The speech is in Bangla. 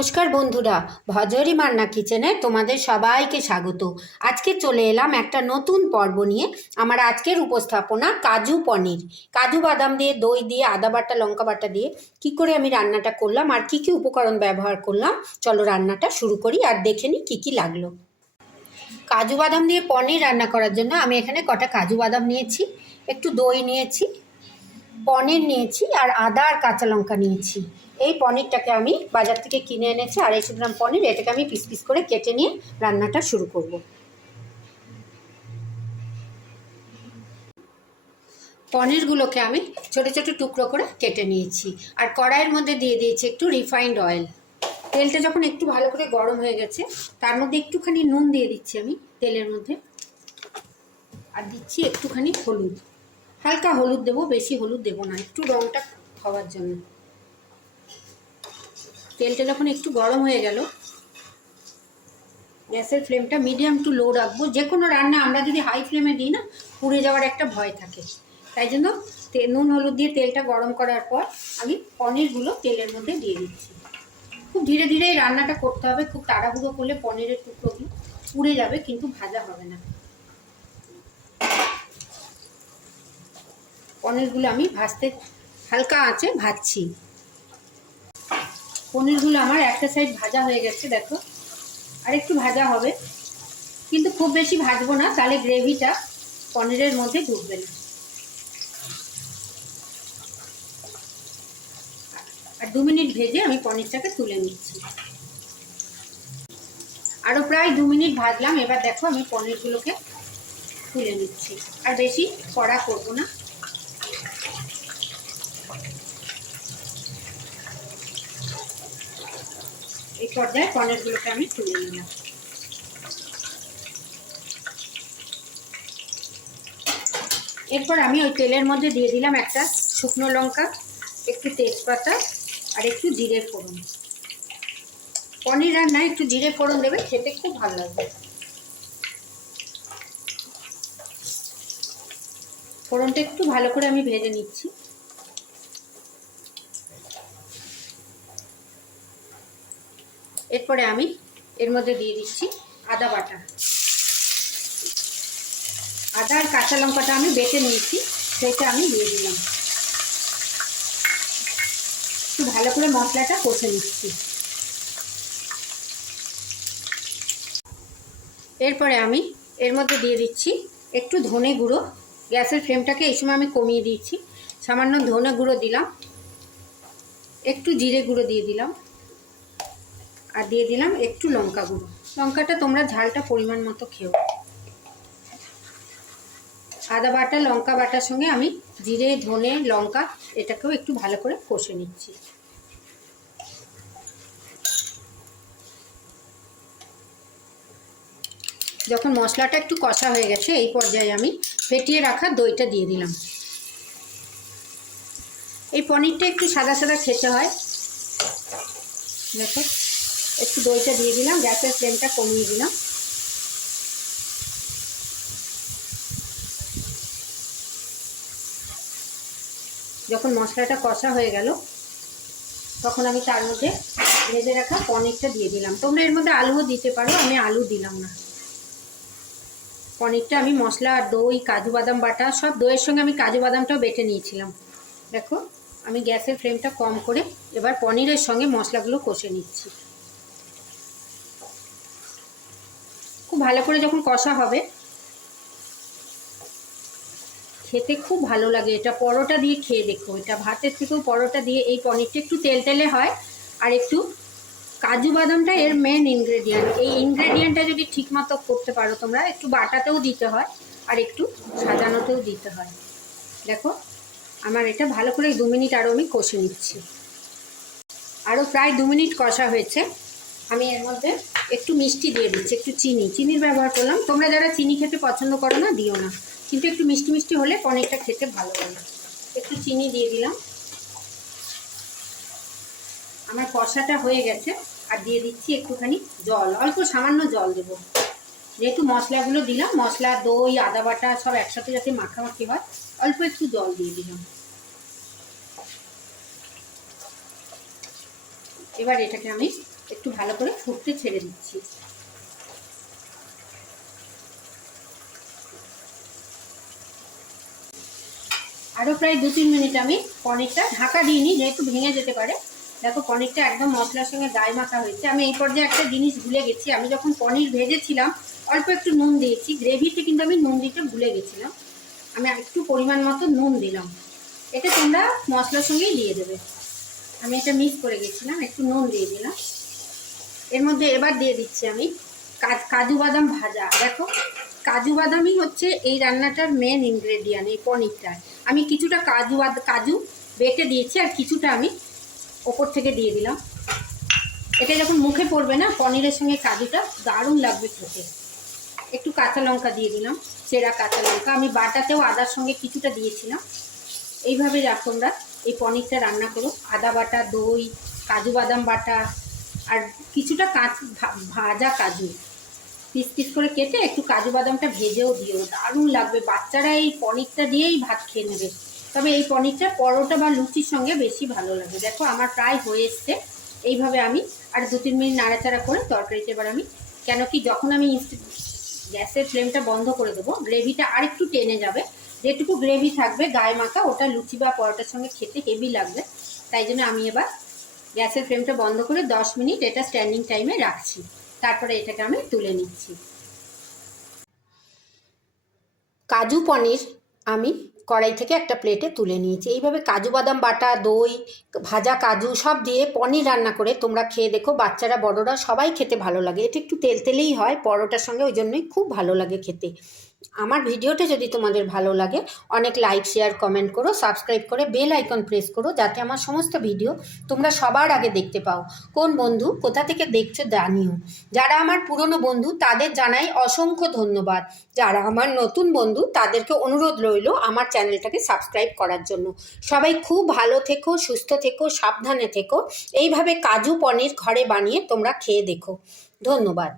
নমস্কার বন্ধুরা, ভজরি মান্না কিচেনে তোমাদের সবাইকে স্বাগত। আজকে চলে এলাম একটা নতুন পর্ব নিয়ে। আমার আজকের উপস্থাপনা কাজু পনির। কাজু বাদাম দিয়ে, দই দিয়ে, আদা বাটা, লঙ্কা বাটা দিয়ে কি করে আমি রান্নাটা করলাম আর কি কি উপকরণ ব্যবহার করলাম, চলো রান্নাটা শুরু করি আর দেখে নিই কী কী লাগলো। কাজু বাদাম দিয়ে পনির রান্না করার জন্য আমি এখানে কটা কাজু বাদাম নিয়েছি, একটু দই নিয়েছি, পনির নিয়েছি আর আদা আর কাঁচা লঙ্কা নিয়েছি। এই পনিরটাকে আমি বাজার থেকে কিনে এনেছি, 250 গ্রাম পনির। এটাকে আমি পিস পিস করে কেটে নিয়ে রান্নাটা শুরু করব। পনিরগুলোকে আমি ছোট ছোট টুকরো করে কেটে নিয়েছি আর কড়াইয়ের মধ্যে দিয়ে দিয়েছি একটু রিফাইন্ড অয়েল। তেলটা যখন একটু ভালো করে গরম হয়ে গেছে, তার মধ্যে একটুখানি নুন দিয়ে দিচ্ছি আমি তেলের মধ্যে, আর দিচ্ছি একটুখানি হলুদ। হালকা হলুদ দেবো, বেশি হলুদ দেবো না, একটু রঙটা হওয়ার জন্য। তেলটা যখন একটু গরম হয়ে গেল, গ্যাসের ফ্লেমটা মিডিয়াম টু লো রাখবো। যে কোনো রান্না আমরা যদি হাই ফ্লেমে দিই না, পুড়ে যাওয়ার একটা ভয় থাকে। তাই জন্য নুন হলুদ দিয়ে তেলটা গরম করার পর আমি পনিরগুলো তেলের মধ্যে দিয়ে দিচ্ছি। খুব ধীরে ধীরে এই রান্নাটা করতে হবে, খুব তাড়াহুড়ো করলে পনিরের টুকরোগুলো পুড়ে যাবে, কিন্তু ভাজা হবে না। পনিরগুলো আমি ভাজতে হালকা আঁচে ভাজছি। পনিরগুলো আমার একটা সাইড ভাজা হয়ে গেছে, দেখো। আর একটু ভাজা হবে, কিন্তু খুব বেশি ভাজবো না, তাহলে গ্রেভিটা পনিরের মধ্যে ঢুকবে না। আর 2 মিনিট ভেজে আমি পনিরটাকে তুলে নিচ্ছি। আরও প্রায় 2 মিনিট ভাজলাম। এবার দেখো আমি পনিরগুলোকে তুলে নিচ্ছি, আর বেশি কড়া করবো না। এই পর্যায়ে পনিরগুলোকে আমি তুলে নিলাম। এরপর আমি ওই তেলের মধ্যে দিয়ে দিলাম একটা শুকনো লঙ্কা, একটু তেজপাতা আর একটু জিরে ফোড়ন। পনির রান্নায় একটু জিরে ফোড়ন দেবে, খেতে খুব ভালো লাগবে। ফোড়নটা একটু ভালো করে আমি ভেজে নিচ্ছি। এরপরে আমি এর মধ্যে দিয়ে দিচ্ছি আদা বাটা। আদা আর কাঁচা লঙ্কাটা আমি বেটে নিয়েছি, সেটা আমি দিয়ে দিলাম। একটু ভালো করে মশলাটা কষে নিচ্ছি। এরপরে আমি এর মধ্যে দিয়ে দিচ্ছি একটু ধনে গুঁড়ো। গ্যাসের ফ্লেমটাকে এই সময় আমি কমিয়ে দিয়েছি। সামান্য ধনে গুঁড়ো দিলাম, একটু জিরে গুঁড়ো দিয়ে দিলাম, আর দিয়ে দিলাম একটু লঙ্কা গুঁড়ো। লঙ্কাটা তোমরা ঝালটা পরিমাণ মতো খেও। আদা বাটা লঙ্কা বাটার সঙ্গে আমি জিরে ধনে লঙ্কা এটাকেও একটু ভালো করে কষে নিচ্ছি। যখন মশলাটা একটু কষা হয়ে গেছে, এই পর্যায়ে আমি ফেটিয়ে রাখা দইটা দিয়ে দিলাম। এই পনিরটা একটু সাদা সাদা খেতে হয়, দেখো। একটু দইটা দিয়ে দিলাম, গ্যাসের ফ্লেমটা কমিয়ে দিলাম। যখন মশলাটা কষা হয়ে গেল, তখন আমি তার মধ্যে ভেজে রাখা পনিরটা দিয়ে দিলাম। তোমরা এর মধ্যে আলুও দিতে পারো, আমি আলু দিলাম না। পনিরটা আমি মশলা আর দই কাজু বাদাম বাটা সব, দইয়ের সঙ্গে আমি কাজু বাদামটাও বেটে নিয়েছিলাম। দেখো আমি গ্যাসের ফ্লেমটা কম করে এবার পনিরের সঙ্গে মশলাগুলো কষে নিচ্ছি। খুব ভালো করে যখন কষা হবে, খেতে খুব ভালো লাগে। এটা পরোটা দিয়ে খেয়ে দেখো, এটা ভাতের থেকেও পরোটা দিয়ে। এই পনিরটা একটু তেল তেলে হয়, আর একটু কাজু বাদামটা এর মেন ইনগ্রেডিয়েন্ট। এই ইনগ্রেডিয়েন্টটা যদি ঠিকমতো করতে পারো তোমরা, একটু বাটাতেও দিতে হয় আর একটু সাজানোতেও দিতে হয়। দেখো আমার এটা ভালো করে 2 মিনিট আরও আমি কষে নিচ্ছি। আরও প্রায় 2 মিনিট কষা হয়েছে। আমি এর মধ্যে একটু মিষ্টি দিয়ে দিচ্ছি, একটু চিনির ব্যবহার করলাম। তোমরা যারা চিনি খেতে পছন্দ করো না, দিও না, কিন্তু একটু মিষ্টি মিষ্টি হলে পনিরটা খেতে ভালো লাগে। একটু চিনি দিয়ে দিলাম। আমার কষাটা হয়ে গেছে, আর দিয়ে দিচ্ছি একটুখানি জল, অল্প সামান্য জল দেবো। যেহেতু মশলাগুলো দিলাম, মশলা দই আদা বাটা সব একসাথে যাতে মাখামাখি হয়, অল্প একটু জল দিয়ে দিলাম। এবার এটাকে আমি একটু ভালো করে ফুটতে ছেড়ে দিচ্ছি। আরও প্রায় 2-3 মিনিট আমি পনিরটা ঢাকা দিইনি, যেহেতু ভেঙে যেতে পারে। দেখো পনিরটা একদম মশলার সঙ্গে গায়ে মাখা হয়েছে। আমি এই পর্যায়ে একটা জিনিস ভুলে গেছি, আমি যখন পনির ভেজেছিলাম অল্প একটু নুন দিয়েছি, গ্রেভিতে কিন্তু আমি নুন দিতে ভুলে গেছিলাম। আমি একটু পরিমাণ মতো নুন দিলাম, এটা তোমরা মশলার সঙ্গেই দিয়ে দেবে। আমি এটা মিক্স করে গেছিলাম, একটু নুন দিয়ে দিলাম। এর মধ্যে এবার দিয়ে দিচ্ছি আমি কাজু বাদাম ভাজা। দেখো কাজু বাদামই হচ্ছে এই রান্নাটার মেন ইনগ্রেডিয়েন্ট, এই পনিরটার। আমি কিছুটা কাজু বেটে দিয়েছি, আর কিছুটা আমি ওপর থেকে দিয়ে দিলাম। এটা যখন মুখে পড়বে না পনিরের সঙ্গে কাজুটা, দারুণ লাগবে খেতে। একটু কাঁচা লঙ্কা দিয়ে দিলাম, চেরা কাঁচা লঙ্কা। আমি বাটাতেও আদার সঙ্গে কিছুটা দিয়েছিলাম। এইভাবে তোমরা এই পনিরটা রান্না করো। আদা বাটা, দই, কাজু বাদাম বাটা, আর কিছুটা ভাজা কাজু পিস পিস করে কেটে একটু কাজু বাদামটা ভেজেও দিও, দারুণ লাগবে। বাচ্চারা এই পনিরটা দিয়েই ভাত খেয়ে নেবে। তবে এই পনিরটা পরোটা বা লুচির সঙ্গে বেশি ভালো লাগে। দেখো আমার প্রায় হয়ে এসছে। এইভাবে আমি আর 2-3 মিনিট নাড়াচাড়া করে তরকারিটা এবার আমি, কেন কি যখন আমি গ্যাসের ফ্লেমটা বন্ধ করে দেবো গ্রেভিটা আরেকটু টেনে যাবে। যেটুকু গ্রেভি থাকবে গায়ে মাখা, ওটা লুচি বা পরোটার সঙ্গে খেতে হেভি লাগবে। তাই জন্য আমি এবার গ্যাসের ফ্লেমটা বন্ধ করে 10 মিনিট এটা স্ট্যান্ডিং টাইমে রাখছি। তারপরে এটাকে আমি তুলে নিচ্ছি। কাজু পনির আমি কড়াই থেকে একটা প্লেটে তুলে নিয়েছি। এইভাবে কাজু বাদাম বাটা, দই, ভাজা কাজু সব দিয়ে পনির রান্না করে তোমরা খেয়ে দেখো, বাচ্চারা বড়রা সবাই খেতে ভালো লাগে। এটা একটু তেলতেলেই হয় পরোটার সঙ্গে, ওই জন্যই খুব ভালো লাগে খেতে। আমার ভিডিওটা যদি তোমাদের ভালো লাগে অনেক লাইক, শেয়ার, কমেন্ট করো, সাবস্ক্রাইব করে বেল আইকন প্রেস করো, যাতে আমার সমস্ত ভিডিও তোমরা সবার আগে দেখতে পাও। কোন বন্ধু কোথা থেকে দেখছো জানিও। যারা আমার পুরনো বন্ধু তাদের জানাই অসংখ্য ধন্যবাদ। যারা আমার নতুন বন্ধু তাদেরকে অনুরোধ রইল আমার চ্যানেলটাকে সাবস্ক্রাইব করার জন্য। সবাই খুব ভালো থেকো, সুস্থ থেকো, সাবধানে থেকো। এইভাবে কাজু পনির ঘরে বানিয়ে তোমরা খেয়ে দেখো। ধন্যবাদ।